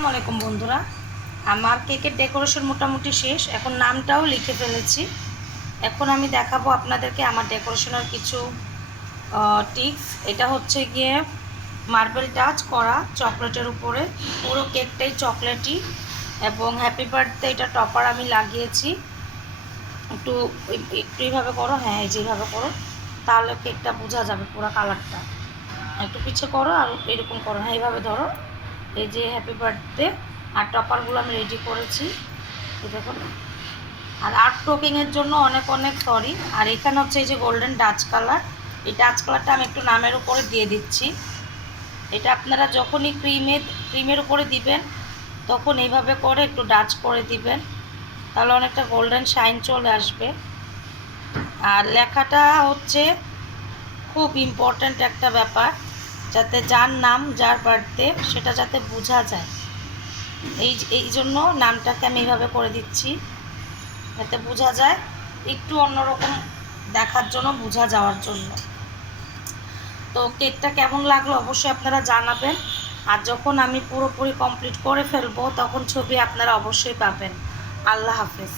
আসসালামু আলাইকুম বন্ধুরা, আমার কেকের ডেকোরেশন মোটামুটি শেষ। এখন নামটাও লিখে ফেলেছি। এখন আমি দেখাবো আপনাদেরকে আমার ডেকোরেশনের কিছু টিপস। এটা হচ্ছে গিয়ে মার্বেল টাচ করা চকলেটের উপরে, পুরো কেকটাই চকলেটই, এবং হ্যাপি বার্থডে এটা টপার আমি লাগিয়েছি। একটু একটু এইভাবে করো, হ্যাঁ এই যেভাবে করো, তাহলে কেকটা বোঝা যাবে পুরো কালারটা। একটু পিছে করো আর এরকম করো, হ্যাঁ এইভাবে ধরো। এই যে হ্যাপি বার্থডে আর টপারগুলো আমি রেডি করেছি, এই দেখুন। আর আর্ট টোকিংয়ের জন্য অনেক অনেক সরি। আর এখানে হচ্ছে এই যে গোল্ডেন ডাচ কালার, এই ডাচ কালারটা আমি একটু নামের উপরে দিয়ে দিচ্ছি। এটা আপনারা যখনই ক্রিমের উপরে দিবেন তখন এইভাবে করে একটু ডাচ করে দিবেন, তাহলে অনেকটা গোল্ডেন শাইন চলে আসবে। আর লেখাটা হচ্ছে খুব ইম্পর্ট্যান্ট একটা ব্যাপার, যাতে যার নাম যার বার্থডে সেটা যাতে বোঝা যায়। এই জন্য নামটাকে আমি এইভাবে করে দিচ্ছি, যাতে বোঝা যায়, একটু অন্যরকম দেখার জন্য, বোঝা যাওয়ার জন্য। তো কেকটা কেমন লাগলো অবশ্যই আপনারা জানাবেন। আর যখন আমি পুরোপুরি কমপ্লিট করে ফেলবো তখন ছবি আপনারা অবশ্যই পাবেন। আল্লাহ হাফেজ।